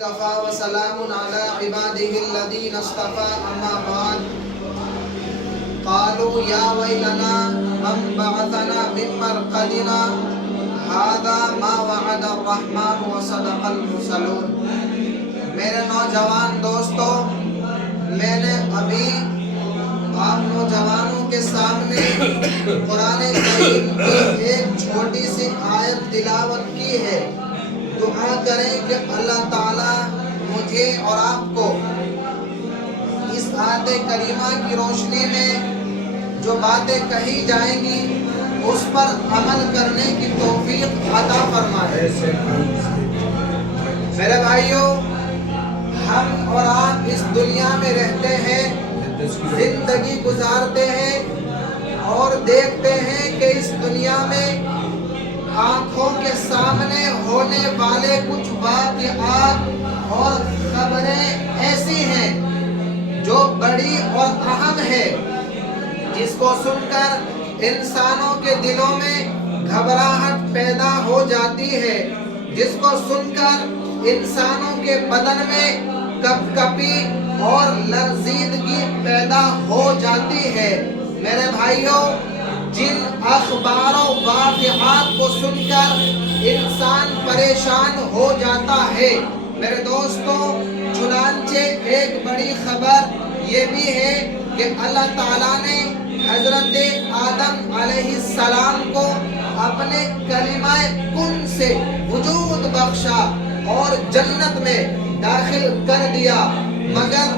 كفى وسلام على عباده الذين اصطفى أما بعد قالوا يا ويلنا من بعثنا من مرقدنا هذا ما وعد الرحمن وصدق المرسلون۔ میرے نوجوان دوستو، میں نے ابھی آپ نوجوانوں کے سامنے قرآن کریم کی ایک چھوٹی سی آیت تلاوت کی ہے۔ دعا کریں کہ اللہ تعالیٰ مجھے اور آپ کو اس آیت کریمہ کی روشنی میں جو باتیں کہی جائیں گی اس پر عمل کرنے کی توفیق عطا فرمائے۔ میرے بھائیوں، ہم اور آپ اس دنیا میں رہتے ہیں، زندگی گزارتے ہیں اور دیکھتے ہیں کہ اس دنیا میں آنکھوں کے سامنے ہونے والے کچھ واقعات اور خبریں ایسی ہیں جو بڑی اور اہم ہے، جس کو سن کر انسانوں کے دلوں میں گھبراہٹ پیدا ہو جاتی ہے، جس کو سن کر انسانوں کے بدن میں کپکپی اور لرزیدگی پیدا ہو جاتی ہے۔ میرے بھائیوں، جن اخبار و واقعات کو سن کر انسان پریشان ہو جاتا ہے، میرے دوستوں، چنانچہ ایک بڑی خبر یہ بھی ہے کہ اللہ تعالیٰ نے حضرت آدم علیہ السلام کو اپنے کلمہ کن سے وجود بخشا اور جنت میں داخل کر دیا، مگر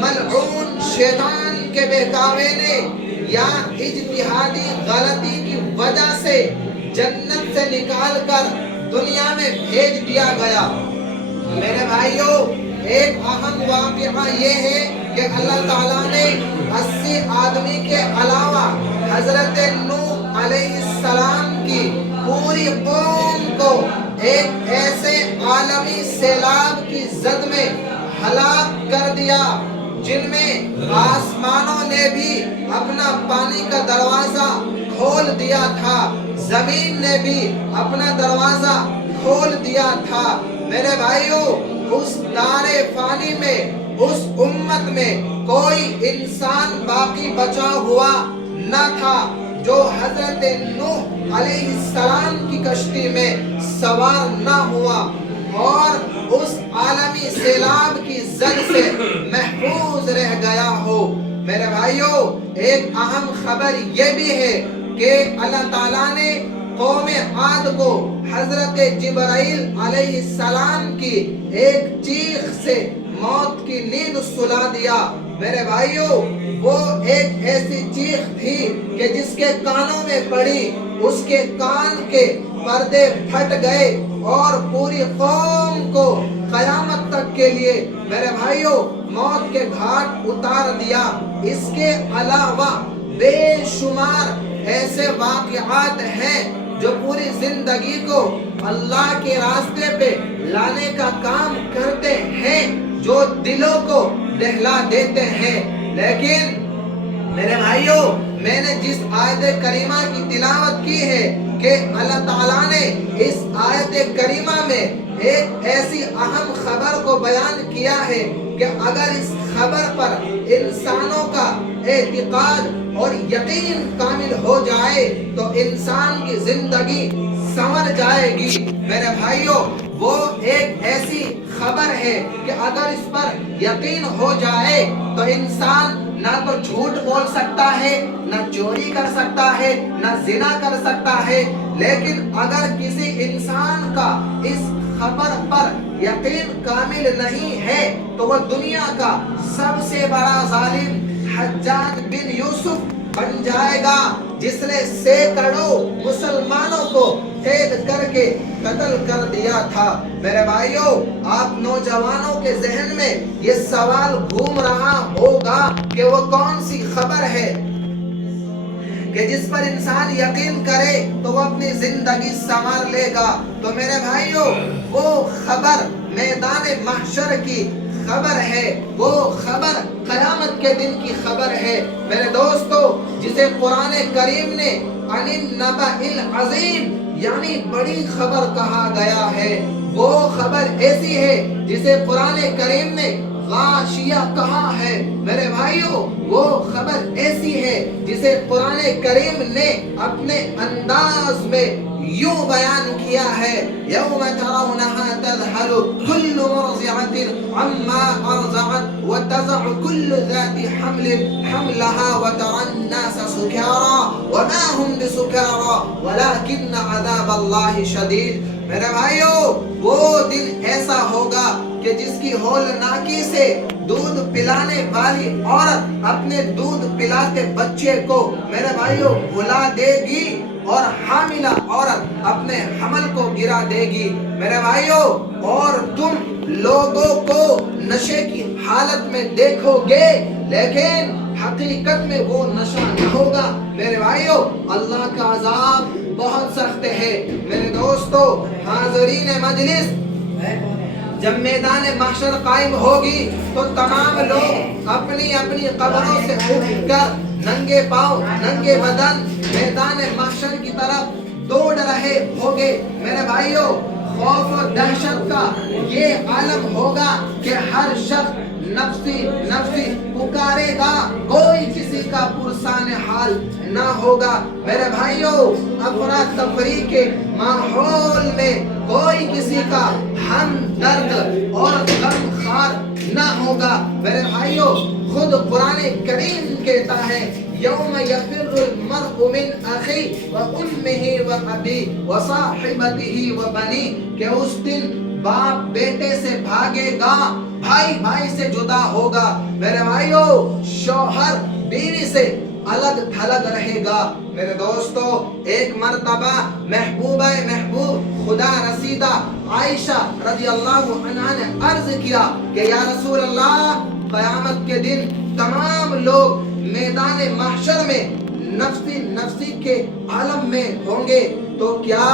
ملعون شیطان کے بہکاوے نے یا اجتہادی غلطی کی وجہ سے جنت سے نکال کر دنیا میں بھیج دیا گیا۔ میرے بھائیوں، ایک اہم واقعہ یہ ہے کہ اللہ تعالیٰ نے 80 آدمی کے علاوہ حضرت نوح علیہ السلام کی پوری قوم کو ایک ایسے عالمی سیلاب کی زد میں ہلاک کر دیا جن میں آسمانوں نے بھی اپنا پانی کا دروازہ کھول دیا تھا، زمین نے بھی اپنا دروازہ کھول دیا تھا۔ میرے بھائیوں، اس دار فانی میں، اس امت میں کوئی انسان باقی بچا ہوا نہ تھا جو حضرت نوح علیہ السلام کی کشتی میں سوار نہ ہوا اور اس عالمی سیلاب کی زد سے محفوظ رہ گیا ہو۔ میرے بھائیوں، ایک اہم خبر یہ بھی ہے کہ اللہ تعالیٰ نے قوم عاد کو حضرت جبرائیل علیہ السلام کی ایک چیخ سے موت کی نیند سلا دیا۔ میرے بھائیوں، وہ ایک ایسی چیخ تھی کہ جس کے کانوں میں پڑی، اس کے کان کے پردے پھٹ گئے اور پوری قوم کو قیامت تک کے لیے میرے بھائیوں موت کے گھاٹ اتار دیا۔ اس کے علاوہ بے شمار ایسے واقعات ہیں جو پوری زندگی کو اللہ کے راستے پہ لانے کا کام کرتے ہیں، جو دلوں کو دہلا دیتے ہیں۔ لیکن میرے بھائیوں، میں نے جس آیت کریمہ کی تلاوت کی ہے کہ اللہ تعالیٰ نے اس آیت کریمہ میں ایک ایسی اہم خبر کو بیان کیا ہے کہ اگر اس خبر پر انسانوں کا اعتقاد اور یقین کامل ہو جائے تو انسان کی زندگی سنور جائے گی۔ میرے بھائیوں، وہ ایک ایسی خبر ہے کہ اگر اس پر یقین ہو جائے تو انسان نہ تو جھوٹ بول سکتا ہے، نہ چوری کر سکتا ہے، نہ زنا کر سکتا ہے۔ لیکن اگر کسی انسان کا اس خبر پر یقین کامل نہیں ہے تو وہ دنیا کا سب سے بڑا ظالم حجاج بن یوسف بن جائے گا، جس نے سینکڑوں مسلمانوں کو قید کر کے قتل کر دیا تھا۔ میرے بھائیوں، آپ نوجوانوں کے ذہن میں یہ سوال گھوم رہا ہوگا کہ وہ کون سی خبر ہے کہ جس پر انسان یقین کرے تو وہ اپنی زندگی سنوار لے گا۔ تو میرے بھائیوں، وہ خبر میدان محشر کی خبر ہے، وہ خبر قیامت کے دن کی خبر ہے۔ میرے دوستو، جسے قرآن کریم نے عن النبأ العظیم یعنی بڑی خبر کہا گیا ہے، وہ خبر ایسی ہے جسے قرآن کریم نے غاشیہ کہا ہے میرے بھائیوں، وہ خبر ایسی ہے جسے قرآن کریم نے اپنے انداز میں یوں بیان کیا ہے، یوم ترونها تذهل كل مرضعة عما ارضعت وتضع كل ذات حمل حملها وترى الناس سكارى وما هم بسكارى ولكن عذاب الله شدید۔ میرے بھائیوں، وہ دن ایسا ہوگا کہ جس کی ہولناکی سے دودھ پلانے والی عورت اپنے دودھ پلاتے بچے کو میرے بھائیوں بھلا دے گی اور حاملہ عورت اپنے حمل کو گرا دے گی میرے بھائیوں، اور تم لوگوں کو نشے کی حالت میں دیکھو گے لیکن حقیقت میں وہ نشہ نہ ہوگا میرے بھائیوں۔ اللہ کا عذاب بہت سخت ہے میرے دوستو۔ حاضرین مجلس، جب میدان محشر قائم ہوگی تو تمام لوگ اپنی اپنی قبروں سے اٹھ کر ننگے پاؤں ننگے بدن میدان محشر کی طرف دوڑ رہے ہوگے میرے بھائیوں۔ خوف و دہشت کا یہ عالم ہوگا کہ ہر شخص نفسی نفسی پکارے گا، کوئی کسی کا پرسان حال نہ ہوگا میرے بھائیوں۔ افراتفری کے ماحول میں کوئی کسی کا ہمدرد اور غمخوار نہ ہوگا میرے بھائیوں۔ خود قرآن کریم کہتا ہے، یوم یفر المرء من اخی و امہ و ابی و صاحبتہ و بنی، کہ اس دن باپ بیٹے سے بھاگے گا، بھائی بھائی سے جدا ہوگا میرے بھائیوں، شوہر بیوی سے الگ تھلگ رہے گا میرے دوستو۔ ایک مرتبہ محبوب خدا رسیدہ عائشہ رضی اللہ عنہا نے عرض کیا کہ یا رسول اللہ، قیامت کے دن تمام لوگ میدان محشر میں نفسی نفسی کے عالم میں ہوں گے، تو کیا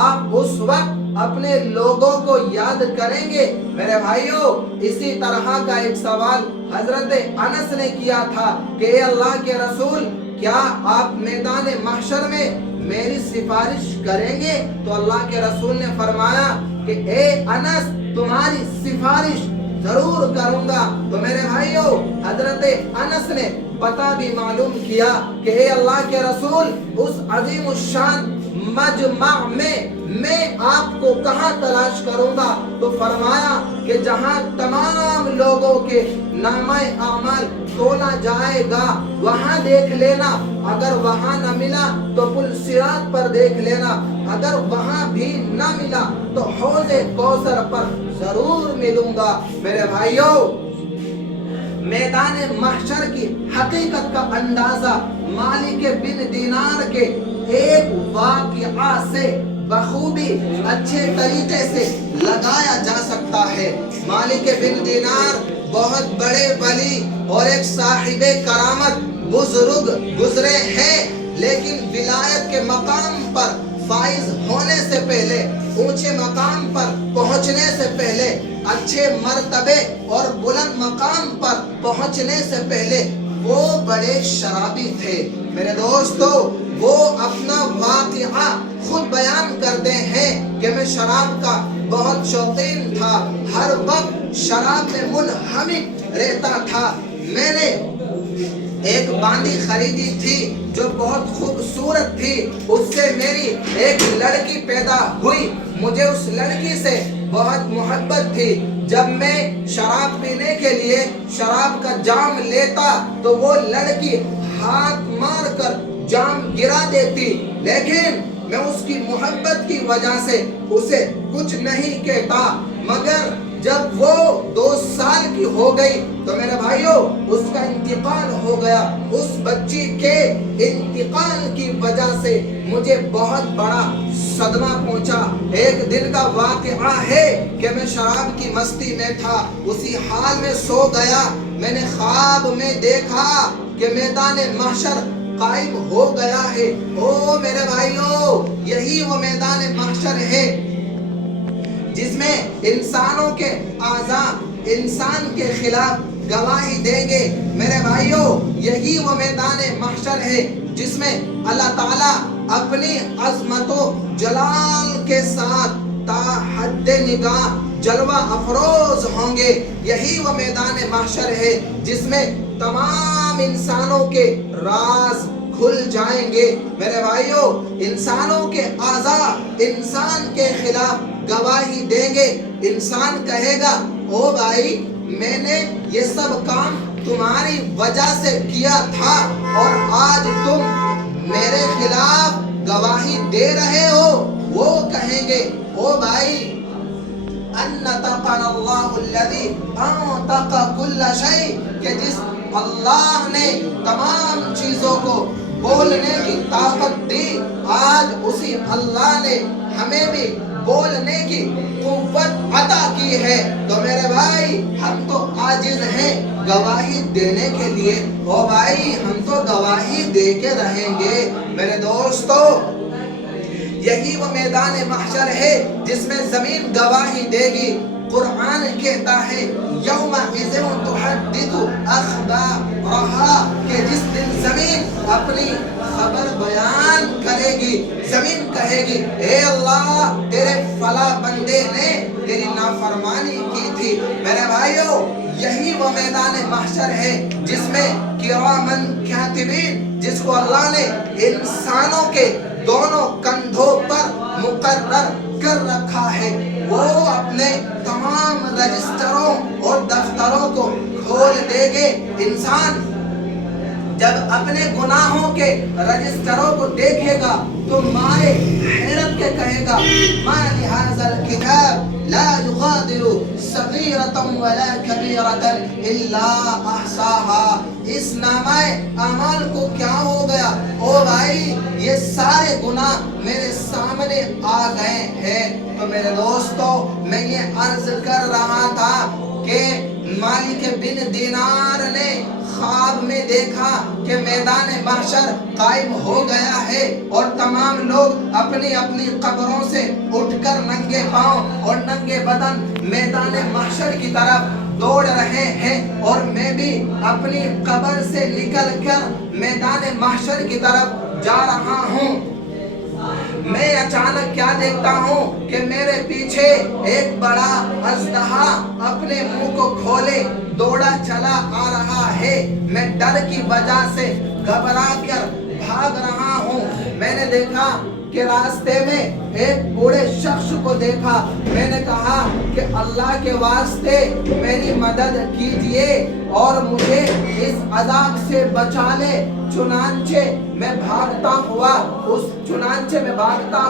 آپ اس وقت اپنے لوگوں کو یاد کریں گے میرے بھائیوں؟ اسی طرح کا ایک سوال حضرت انس نے کیا تھا کہ اے اللہ کے رسول، کیا آپ میدان محشر میں میری سفارش کریں گے؟ تو اللہ کے رسول نے فرمایا کہ اے انس، تمہاری سفارش ضرور کروں گا۔ تو میرے بھائیوں، حضرت انس نے پتہ بھی معلوم کیا کہ اے اللہ کے رسول، اس عظیم الشان مجمع میں آپ کو کہاں تلاش کروں گا؟ تو فرمایا کہ جہاں تمام لوگوں کے نامہ اعمال تولا جائے گا وہاں دیکھ لینا، اگر وہاں نہ ملا تو پل صراط پر دیکھ لینا، اگر وہاں بھی نہ ملا تو حوض کوثر پر ضرور ملوں گا میرے بھائیوں۔ میدان محشر کی حقیقت کا اندازہ مالک بن دینار کے ایک واقعہ سے بخوبی اچھے طریقے سے لگایا جا سکتا ہے۔ مالک بن دینار بہت بڑے ولی اور ایک صاحب کرامت بزرگ گزرے ہیں، لیکن ولایت کے مقام پر فائز ہونے سے پہلے، اونچے مقام پر پہنچنے سے پہلے، اچھے مرتبے اور بلند مقام پر پہنچنے سے پہلے وہ بڑے شرابی تھے میرے دوستو۔ وہ اپنا واقعہ خود بیان کرتے ہیں کہ میں شراب کا بہت شوقین تھا، ہر وقت شراب میں منہمک رہتا تھا۔ میں نے ایک باندی خریدی تھی جو بہت خوبصورت تھی، اس سے میری ایک لڑکی پیدا ہوئی، مجھے اس لڑکی سے بہت محبت تھی۔ جب میں شراب پینے کے لیے شراب کا جام لیتا تو وہ لڑکی ہاتھ مار کر جام گرا دیتی، لیکن میں اس کی محبت کی وجہ سے اسے کچھ نہیں کہتا، مگر جب وہ 2 سال کی ہو گئی تو میرے بھائیوں اس کا انتقال ہو گیا۔ اس بچی کے انتقال کی وجہ سے مجھے بہت بڑا صدمہ پہنچا۔ ایک دن کا واقعہ ہے کہ میں شراب کی مستی میں تھا، اسی حال میں سو گیا۔ میں نے خواب میں دیکھا کہ میدان محشر قائم ہو گیا ہے۔ او میرے بھائیوں، یہی وہ میدان محشر ہے جس میں انسانوں کے اعضاء انسان کے خلاف گواہی دیں گے میرے بھائیوں۔ یہی وہ میدان محشر ہے جس میں اللہ تعالیٰ اپنی عظمت و جلال کے ساتھ تا حد نگاہ جلوہ افروز ہوں گے. یہی وہ میدان محشر ہے جس میں تمام انسانوں کے راز کھل جائیں گے. میرے بھائیو، انسانوں کے اعضاء انسان کے خلاف گواہی دیں گے. انسان کہے گا او بھائی، میں نے یہ سب کام تمہاری وجہ سے کیا تھا اور آج تم میرے خلاف گواہی دے رہے ہو. وہ کہیں گے او بھائی، انطقنا اللہ الذی انطق کل شیء، کہ جس اللہ نے تمام چیزوں کو بولنے کی طاقت دی، آج اسی اللہ نے ہمیں بھی بولنے کی قوت عطا کی ہے. تو میرے بھائی، ہم تو عاجز ہیں گواہی دینے کے لیے. او بھائی، ہم تو گواہی دے کے رہیں گے. میرے دوستو، یہی وہ میدان محشر ہے جس میں زمین گواہی دے گی. قرآن کہتا ہے یومئذ تحدث اخبارہا، کہ جس دن زمین اپنی خبر بیان کرے گی. زمین کہے گی اے اللہ، تیرے فلاں بندے نے تیری نافرمانی کی تھی. میرے بھائیو، یہی وہ میدان محشر ہے جس میں کرامن کاتبین، جس کو اللہ نے انسانوں کے دونوں کندھوں پر مقرر کر رکھا ہے، وہ اپنے تمام رجسٹروں اور دفتروں کو کھول دے گے. انسان جب اپنے گناہوں کے رجسٹروں کو دیکھے گا تو مارے حیرت کے کہے گا ما لہذا الکتاب لا یغادر صغیرۃ ولا کبیرۃ الا احصاها. اس نامہ اعمال کو کیا ہو گیا؟ او بھائی، یہ سارے گناہ میرے سامنے آ گئے ہیں. تو میرے دوستو، میں یہ عرض کر رہا تھا کہ مالک بن دینار نے خواب میں دیکھا کہ میدان محشر قائم ہو گیا ہے اور تمام لوگ اپنی اپنی قبروں سے اٹھ کر ننگے پاؤں اور ننگے بدن میدان محشر کی طرف دوڑ رہے ہیں، اور میں بھی اپنی قبر سے نکل کر میدان محشر کی طرف جا رہا ہوں. میں اچانک کیا دیکھتا ہوں کہ میرے پیچھے ایک بڑا اژدہا اپنے منہ کو کھولے دوڑا چلا آ رہا ہے. میں ڈر کی وجہ سے گھبرا کر بھاگ رہا ہوں. میں نے دیکھا کہ راستے میں ایک بوڑھے شخص کو دیکھا. میں نے کہا کہ اللہ کے واسطے میری مدد کیجیے اور مجھے اس عذاب سے بچا لے. چنانچہ میں بھاگتا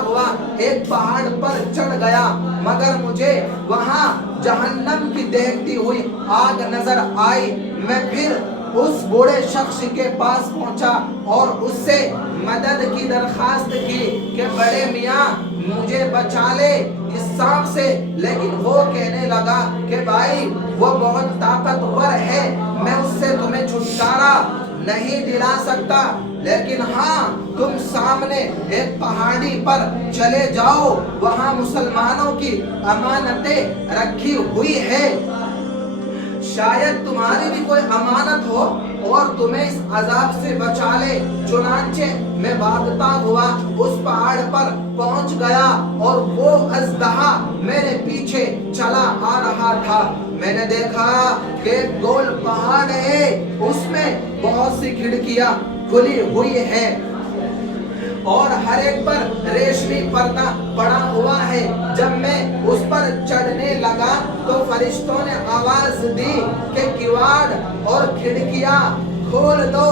ہوا ایک پہاڑ پر چڑھ گیا، مگر مجھے وہاں جہنم کی دہکتی ہوئی آگ نظر آئی. میں پھر اس بوڑھے شخص کے پاس پہنچا اور اس سے مدد کی درخواست کی کہ بڑے میاں مجھے بچا لے اس سانپ سے. لیکن وہ کہنے لگا کہ بھائی، وہ بہت طاقتور ہے، میں اس سے تمہیں چھٹکارا نہیں دلا سکتا، لیکن ہاں تم سامنے ایک پہاڑی پر چلے جاؤ، وہاں مسلمانوں کی امانتیں رکھی ہوئی ہے، شاید تمہاری بھی کوئی امانت ہو اور تمہیں اس عذاب سے بچا لے. چنانچہ میں بھاگتا ہوا اس پہاڑ پر پہنچ گیا اور وہ اژدہا میرے پیچھے چلا آ رہا تھا. میں نے دیکھا کہ ایک گول پہاڑ ہے، اس میں بہت سی کھڑکیاں کھلی ہوئی ہیں اور ہر ایک پر ریشمی پردہ پڑا ہوا ہے. جب میں اس پر چڑھنے لگا تو فرشتوں نے آواز دی کہ کواڑ اور کھڑکیاں کھول دو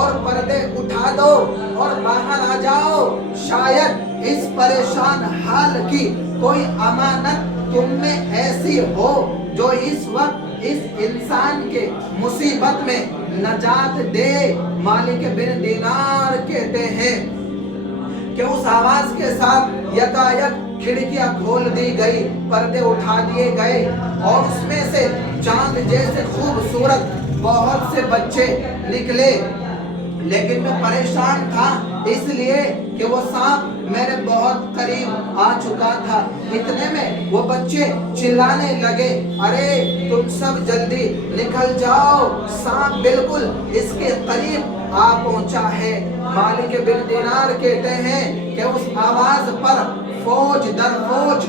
اور پردے اٹھا دو اور باہر آ جاؤ، شاید اس پریشان حال کی کوئی امانت تم میں ایسی ہو جو اس وقت اس انسان کے مصیبت میں نجات دے. مالک بن دینار کہتے ہیں کہ اس آواز کے ساتھ یکایک کھڑکیاں کھول دی گئی، پردے اٹھا دیے گئے اور اس میں سے چاند جیسے خوبصورت بہت سے بچے نکلے. لیکن میں پریشان تھا اس لیے کہ وہ سانپ میرے بہت قریب آ چکا تھا. اتنے میں وہ بچے چلانے لگے، ارے تم سب جلدی نکل جاؤ، سانپ بالکل اس کے قریب آ پہنچا ہے. مالک بن دینار کہتے ہیں کہ اس آواز پر فوج در فوج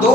2